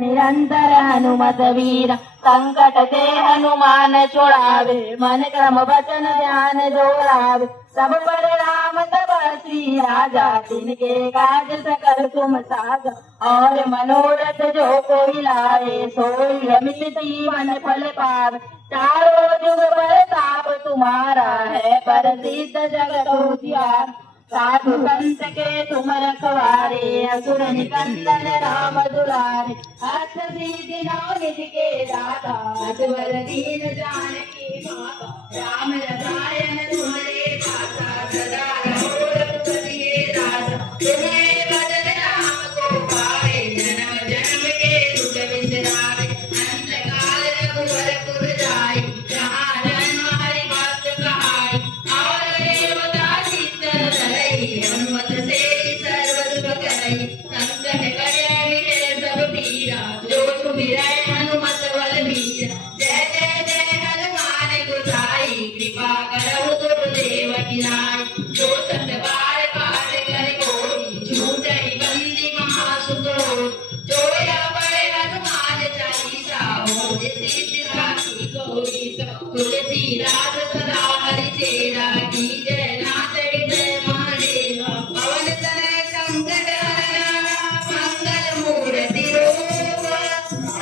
निरंतर हनुमत वीर संकट से हनुमान छुड़ावे मन क्रम वचन ध्यान जोड़ावे सब पर राम तपस्वी राजा तिनके काज सकल तुम साजा और मनोरथ जो कोई लाए सोई अमित जीवन फल पावे चारों जुग प्रताप तुम्हारा है प्रसिद्ध जगत उजियार साधु संत के तुम रखवारे असुर निकंदन राम दुलारे हर्ष सिद्धि निधि के दाता अजबर दीन जानकी माता राम रसायन तुम्हारे दाता सदा रहो रघुपति के दासा तुम्हें भजन राम को पावे जन्म जन्म के दुख बिसरावे अंत काल रघुवर पुर जाए जहाँ जन्म हरि भक्त कहाई और देवता चित्तन धरई हनुमत से सर्व सुख करई संकट कटे मिटे सब पीरा जो सुमिरै हनुमत बलबीरा जय जय जय हनुमान गोसाई कृपा करहु दुर्देव की नाई जो सत बार पाठ कर कोई छूटहि बंदी महासुख होई जो यह पढ़े हनुमान चालीसा होय सिद्धि साखी गौरी तुलसीदास सदा हरि चेरा की जय नाथ विजय महादेवा पवन तनय संकट हरना मंगल मूर्ति रूप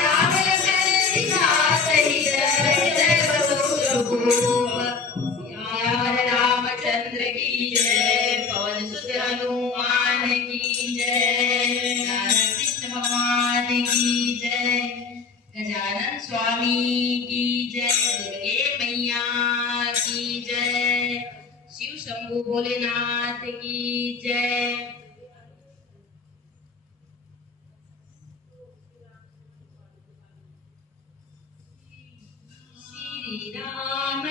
राम लखन सीता सहित हृदय बसु रघुरूप सियावर रामचंद्र की जय पवन सुत हनुमान की जय कृष्ण भगवान की जय गजानन स्वामी की जय दुर्गे मैया की जय शिव शंभु भोलेनाथ की जय। श्री राम